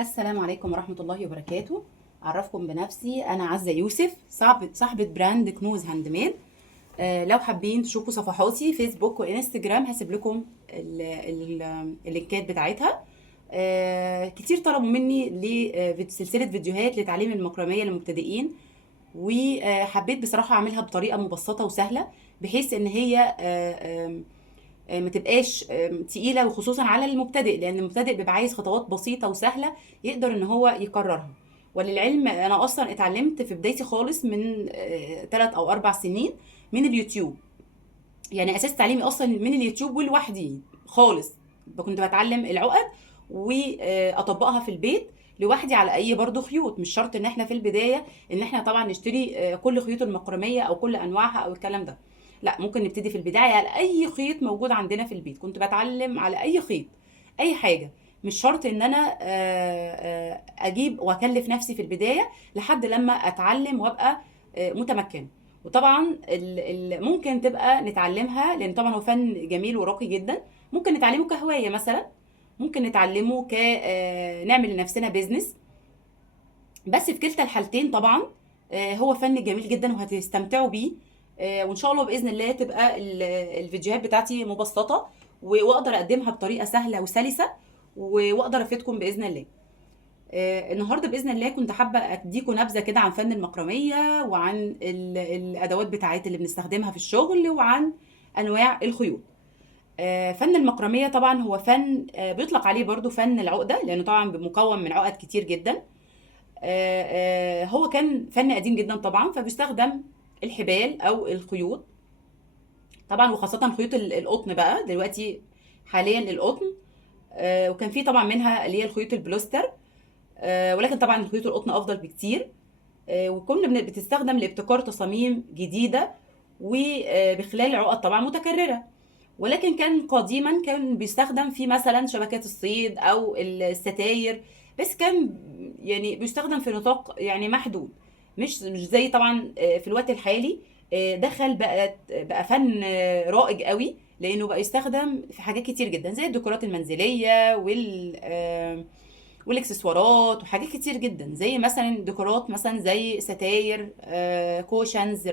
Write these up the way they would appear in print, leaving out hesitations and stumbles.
السلام عليكم ورحمة الله وبركاته. أعرفكم بنفسي، أنا عزة يوسف، صاحبة براند كنوز هاند ميد. لو حابين تشوفوا صفحاتي فيسبوك وإنستجرام هسيب لكم اللينكات بتاعتها. كتير طلبوا مني لسلسلة فيديوهات لتعليم المكرمية للمبتدئين، وحبيت بصراحة أعملها بطريقة مبسطة وسهلة، بحيث إن هي ما تبقاش تقيله، وخصوصا على المبتدئ، لان المبتدئ بيبقى عايز خطوات بسيطه وسهله يقدر ان هو يكررها. وللعلم انا اصلا اتعلمت في بدايتي خالص من 3 او 4 سنين من اليوتيوب. يعني اساس تعليمي اصلا من اليوتيوب ولوحدي خالص. كنت بتعلم العقد واطبقها في البيت لوحدي على اي برضو خيوط. مش شرط ان احنا في البدايه ان احنا طبعا نشتري كل خيوط المكرميه او كل انواعها او الكلام ده. لا، ممكن نبتدي في البدايه على اي خيط موجود عندنا في البيت. كنت بتعلم على اي خيط، اي حاجه. مش شرط ان انا اجيب واكلف نفسي في البدايه لحد لما اتعلم وابقى متمكنه. وطبعا ممكن تبقى نتعلمها، لان طبعا هو فن جميل وراقي جدا. ممكن نتعلمه كهوايه مثلا، ممكن نتعلمه نعمل لنفسنا بيزنس. بس في كلتا الحالتين طبعا هو فن جميل جدا وهتستمتعوا بيه. وان شاء الله باذن الله تبقى الفيديوهات بتاعتي مبسطه، واقدر اقدمها بطريقه سهله وسلسه، واقدر افيدكم باذن الله. النهارده باذن الله كنت حابه اديكم نبذه كده عن فن المكرميه، وعن الادوات بتاعت اللي بنستخدمها في الشغل، وعن انواع الخيوط. فن المكرميه طبعا هو فن بيطلق عليه برضو فن العقده، لانه طبعا مكون من عقد كتير جدا. هو كان فن قديم جدا طبعا، فبيستخدم الحبال او الخيوط طبعا، وخاصه خيوط القطن بقى دلوقتي حاليا القطن. وكان في طبعا منها اللي هي الخيوط البلوستر، ولكن طبعا خيوط القطن افضل بكتير. وكنا بتستخدم لابتكار تصاميم جديده، وبخلال عقد طبعا متكرره. ولكن كان قديما كان بيستخدم في مثلا شبكات الصيد او الستاير، بس كان يعني بيستخدم في نطاق يعني محدود. مش زي طبعا في الوقت الحالي. دخل بقى فن رائج قوي، لانه بقى يستخدم في حاجات كتير جدا زي الديكورات المنزليه والاكسسوارات، وحاجات كتير جدا زي مثلا ديكورات مثلا زي ستاير، كوشنز،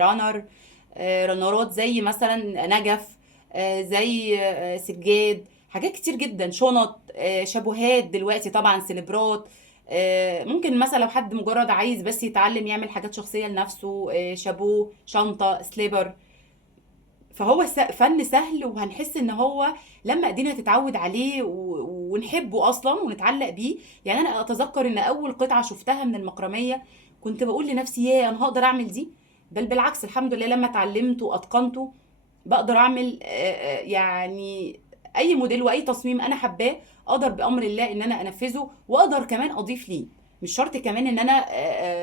رنرات زي مثلا نجف، زي سجاد. حاجات كتير جدا، شنط، شابوهات دلوقتي طبعا سليبرات. ممكن مثلا لو حد مجرد عايز بس يتعلم يعمل حاجات شخصية لنفسه، شابوه، شنطة، سليبر. فهو فن سهل، وهنحس ان هو لما ايدينا تتعود عليه ونحبه اصلا ونتعلق بيه. يعني انا اتذكر ان اول قطعه شفتها من المكرميه كنت بقول لنفسي يا انا هقدر اعمل دي. بل بالعكس، الحمد لله لما اتعلمته واتقنته بقدر اعمل يعني اي موديل واي تصميم انا حباه، اقدر بامر الله ان انا انفذه، واقدر كمان اضيف ليه. مش شرط كمان ان انا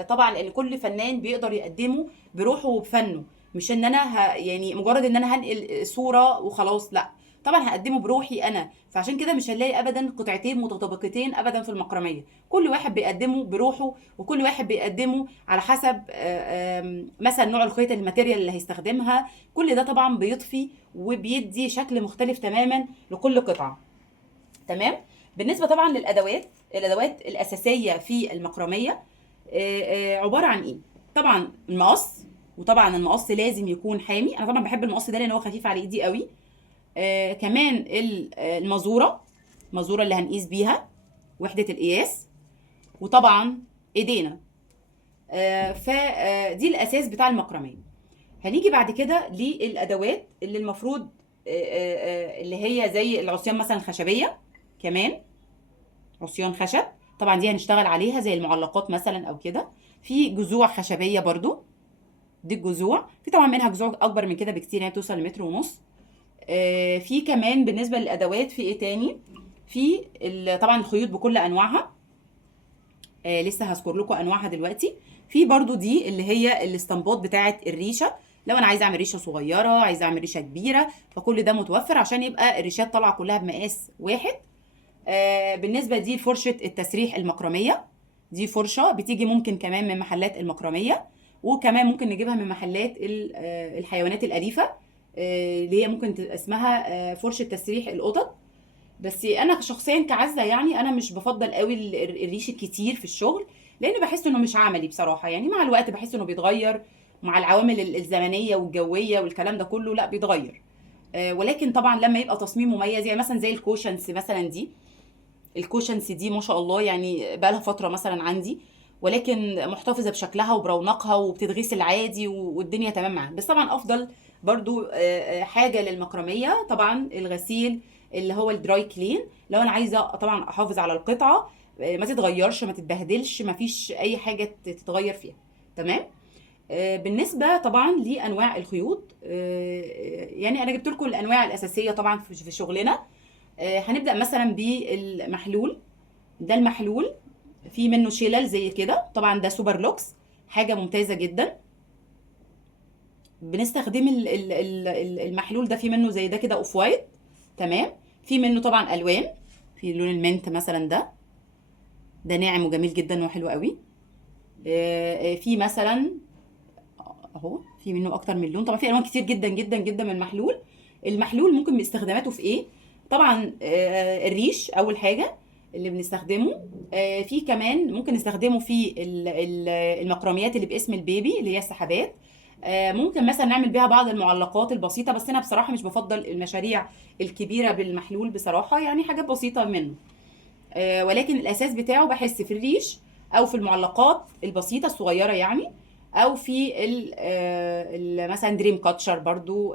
طبعا ان كل فنان بيقدر يقدمه بروحه وبفنه. مش ان انا يعني مجرد ان انا هنقل صورة وخلاص، لا. طبعا هقدمه بروحي انا. فعشان كده مش هنلاقي ابدا قطعتين متطابقتين ابدا في المكرميه. كل واحد بيقدمه بروحه، وكل واحد بيقدمه على حسب مثلا نوع الخيط، الماتيريال اللي هيستخدمها. كل ده طبعا بيضفي وبيدي شكل مختلف تماما لكل قطعه. تمام. بالنسبه طبعا للادوات، الادوات الاساسيه في المكرميه عباره عن ايه؟ طبعا المقص. وطبعا المقص لازم يكون حامي. انا طبعا بحب المقص ده لان هو خفيف على ايدي قوي. كمان المزوره، المزوره اللي هنقيس بيها وحده القياس. وطبعا ايدينا. فدي الاساس بتاع المكرميه. هنيجي بعد كده للادوات اللي المفروض اللي هي زي العصيان مثلا الخشبيه. كمان عصيان خشب، طبعا دي هنشتغل عليها زي المعلقات مثلا او كده. في جذوع خشبيه برضو، دي الجذوع. في طبعا منها جذوع اكبر من كده بكتير، يعني توصل لمتر ونص. في كمان بالنسبه للادوات في ايه تاني؟ في طبعا الخيوط بكل انواعها. لسه هذكر لكم انواعها دلوقتي. في برضو دي اللي هي الاستنباط بتاعه الريشه. لو انا عايزه اعمل ريشه صغيره، عايزه اعمل ريشه كبيره، فكل ده متوفر عشان يبقى الريشات طالعه كلها بمقاس واحد. بالنسبه دي فرشه التسريح المكرميه. دي فرشه بتيجي ممكن كمان من محلات المكرميه، وكمان ممكن نجيبها من محلات الحيوانات الاليفه، اللي هي ممكن تبقى اسمها فرشه تسريح القطط. بس انا شخصيا كعزه يعني انا مش بفضل قوي الريش الكتير في الشغل، لان بحس انه مش عملي بصراحه. يعني مع الوقت بحس انه بيتغير مع العوامل الزمنيه والجويه والكلام ده كله، لا بيتغير. ولكن طبعا لما يبقى تصميم مميز، يعني مثلا زي الكوشنس مثلا دي، الكوشنس دي ما شاء الله يعني بقى لها فتره مثلا عندي، ولكن محتفظه بشكلها وبرونقها وبتتغسل عادي والدنيا تمام معاها. بس طبعا افضل برضو حاجه للمكرميه طبعا الغسيل اللي هو الدراي كلين، لو انا عايزه طبعا احافظ على القطعه ما تتغيرش ما تتبهدلش ما فيش اي حاجه تتغير فيها. تمام. بالنسبه طبعا لانواع الخيوط، يعني انا جبت لكم الانواع الاساسيه طبعا في شغلنا. هنبدا مثلا بالمحلول. ده المحلول في منه شلل زي كده، طبعا ده سوبر لوكس، حاجه ممتازه جدا. بنستخدم المحلول ده، في منه زي ده كده اوف وايت. تمام. في منه طبعا الوان، في لون المنت مثلا، ده ناعم وجميل جدا وحلو قوي. في مثلا اهو في منه اكتر من لون، طبعا في الوان كتير جدا جدا جدا من المحلول. المحلول ممكن باستخداماته في ايه؟ طبعا الريش اول حاجه اللي بنستخدمه. في كمان ممكن نستخدمه في المكرميات اللي باسم البيبي اللي هي السحابات. ممكن مثلا نعمل بيها بعض المعلقات البسيطه، بس انا بصراحه مش بفضل المشاريع الكبيره بالمحلول بصراحه، يعني حاجات بسيطه منه. ولكن الاساس بتاعه بحس في الريش او في المعلقات البسيطه الصغيره يعني، او في مثلا دريم كاتشر برضو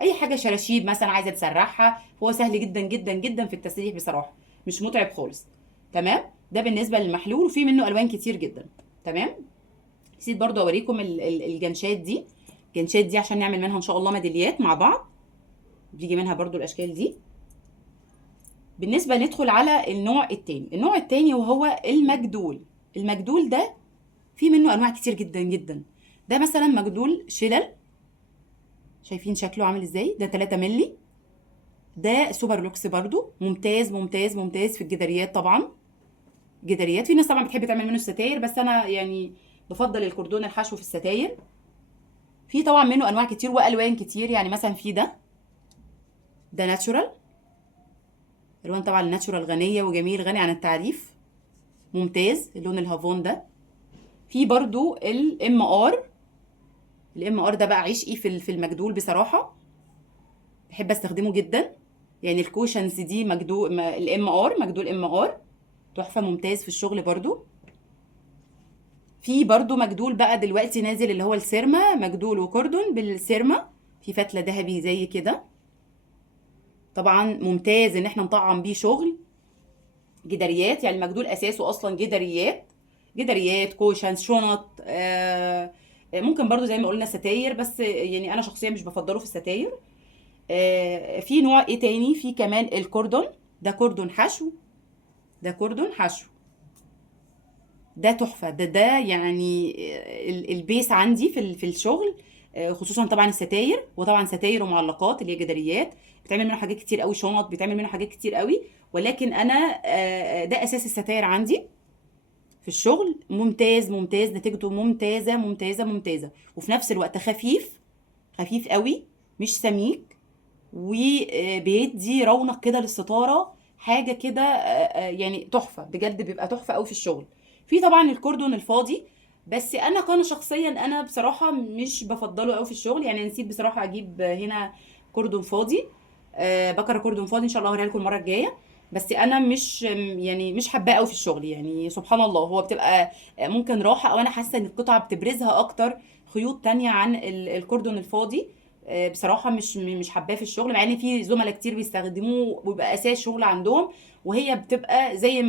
اي حاجه شراشيب مثلا عايزه تسرحها، هو سهل جدا جدا جدا في التسريح بصراحه، مش متعب خالص. تمام. ده بالنسبه للمحلول، وفي منه الوان كتير جدا. تمام. نسيت برضو اوريكم الجنشات دي. الجنشات دي عشان نعمل منها ان شاء الله ميداليات مع بعض، بيجي منها برضو الاشكال دي. بالنسبة ندخل على النوع التاني. النوع التاني وهو المجدول. المجدول ده في منه انواع كتير جدا جدا. ده مثلا مجدول شلل، شايفين شكله عامل ازاي؟ ده 3 مللي. ده سوبر لوكس برضو، ممتاز ممتاز ممتاز في الجداريات طبعا. جداريات في ناس طبعا بتحب تعمل منه الستاير، بس انا يعني بفضل الكردون الحشو في الستاير. في طبعا منه انواع كتير والوان كتير، يعني مثلا في ده ناتشورال. الوان طبعا الناتشورال غنيه وجميل، غني عن التعريف، ممتاز اللون الهافون ده. في برضو الام ار. الام ار ده بقى عشقي في المجدول بصراحه، بحب استخدمه جدا. يعني الكوشنز دي مجدول الام ار، مجدول ام ار تحفه، ممتاز في الشغل برضو. في برضو مجدول بقى دلوقتي نازل اللي هو السيرما، مجدول وكوردون بالسيرما، في فتله ذهبي زي كده. طبعا ممتاز ان احنا نطعم بيه شغل جداريات، يعني المجدول اساسه اصلا جداريات، جداريات كوشنز شنط. ممكن برضو زي ما قلنا ستاير، بس يعني انا شخصيا مش بفضله في الستاير. في نوع ايه تاني؟ في كمان الكوردون. ده كوردون حشو، ده كوردون حشو، ده تحفه. ده يعني البيس عندي في الشغل، خصوصا طبعا الستاير، وطبعا ستاير ومعلقات اللي هي جداريات بتعمل منه حاجات كتير قوي، شنط بتعمل منه حاجات كتير قوي. ولكن انا ده اساس الستاير عندي في الشغل. ممتاز ممتاز، نتيجته ممتازه ممتازه ممتازه، وفي نفس الوقت خفيف، خفيف قوي، مش سميك، وبيدي رونق كده للستاره، حاجه كده يعني تحفه بجد، بيبقى تحفه قوي في الشغل. في طبعا الكوردون الفاضي، بس انا شخصيا انا بصراحه مش بفضله قوي في الشغل، يعني نسيت بصراحه اجيب هنا كوردون فاضي. بكره كوردون فاضي، ان شاء الله هوريها لكم المره الجايه. بس انا مش يعني مش حباه قوي في الشغل، يعني سبحان الله هو بتبقى ممكن راحه، او انا حاسه ان القطعه بتبرزها اكتر خيوط تانية عن الكوردون الفاضي. بصراحه مش حباه في الشغل، مع ان في زملاء كتير بيستخدموه وبيبقى اساس شغل عندهم. وهي بتبقى زي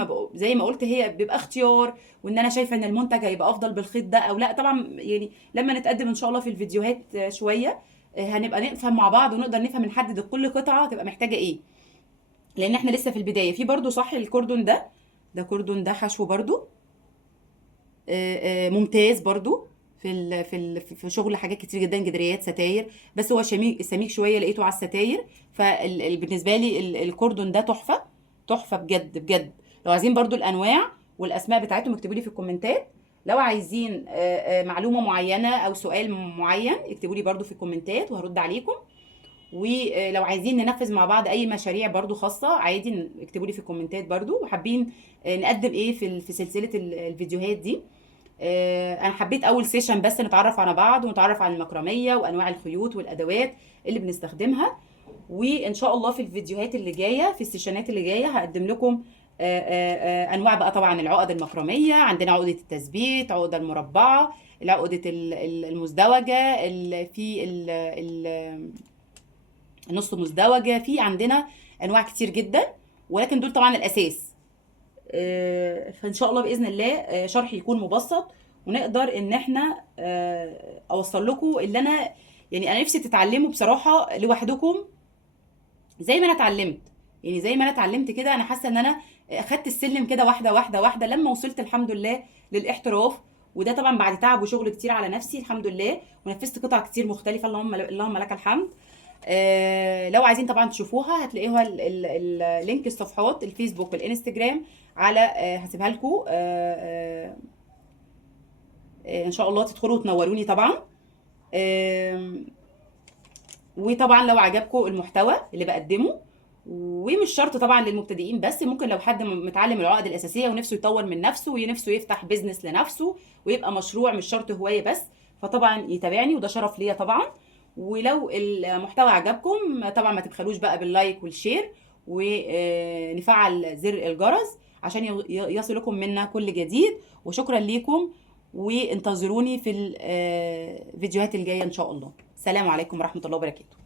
ما قلت، هي بيبقى اختيار، وان انا شايفه ان المنتج هيبقى افضل بالخيط ده او لا. طبعا يعني لما نتقدم ان شاء الله في الفيديوهات شويه هنبقى نفهم مع بعض، ونقدر نفهم نحدد كل قطعه تبقى محتاجه ايه، لان احنا لسه في البدايه. في برضو صح الكوردون ده كوردون ده حشو برضو، ممتاز برضو في شغل حاجات كتير جدا، جدريات ستاير، بس هو سميك شويه لقيته على الستاير. فبالنسبه لي الكوردون ده تحفه، تحفه بجد بجد. لو عايزين برضو الانواع والاسماء بتاعتهم اكتبوا لي في الكومنتات. لو عايزين معلومه معينه او سؤال معين اكتبوا لي برضو في الكومنتات وهرد عليكم. ولو عايزين ننفذ مع بعض اي مشاريع برضو خاصة عادي اكتبوا لي في الكومنتات برضو، وحابين نقدم ايه في سلسلة الفيديوهات دي. انا حبيت اول سيشن بس نتعرف على بعض ونتعرف على المكرمية وانواع الخيوط والادوات اللي بنستخدمها. وان شاء الله في الفيديوهات اللي جايه، في السيشنات اللي جايه هقدم لكم انواع بقى طبعا العقد المكرميه. عندنا عقده التثبيت، عقده المربعه، العقده المزدوجه، في النص مزدوجه، في عندنا انواع كتير جدا، ولكن دول طبعا الاساس. فان شاء الله باذن الله شرحي يكون مبسط، ونقدر ان احنا اوصل لكم اللي انا يعني انا نفسي تتعلموا بصراحه لوحدكم زي ما انا اتعلمت. يعني زي ما انا اتعلمت كده، انا حاسه ان انا اخدت السلم كده واحده واحده واحده لما وصلت الحمد لله للاحتراف. وده طبعا بعد تعب وشغل كتير على نفسي الحمد لله، ونفذت قطع كتير مختلفه، اللهم لك الحمد. لو عايزين طبعا تشوفوها هتلاقوها اللينك الصفحات الفيسبوك والانستجرام على هسيبها لكم. ان شاء الله تدخلوا وتنوروني طبعا. آم، وطبعا لو عجبكم المحتوى اللي بقدمه، ومش شرط طبعا للمبتدئين بس، ممكن لو حد متعلم العقد الاساسيه ونفسه يطور من نفسه ونفسه يفتح بيزنس لنفسه ويبقى مشروع مش شرط هوايه بس، فطبعا يتابعني وده شرف ليا طبعا. ولو المحتوى عجبكم طبعا ما تبخلوش بقى باللايك والشير، ونفعل زر الجرس عشان يصلكم منا كل جديد. وشكرا ليكم، وانتظروني في الفيديوهات الجايه ان شاء الله. السلام عليكم ورحمه الله وبركاته.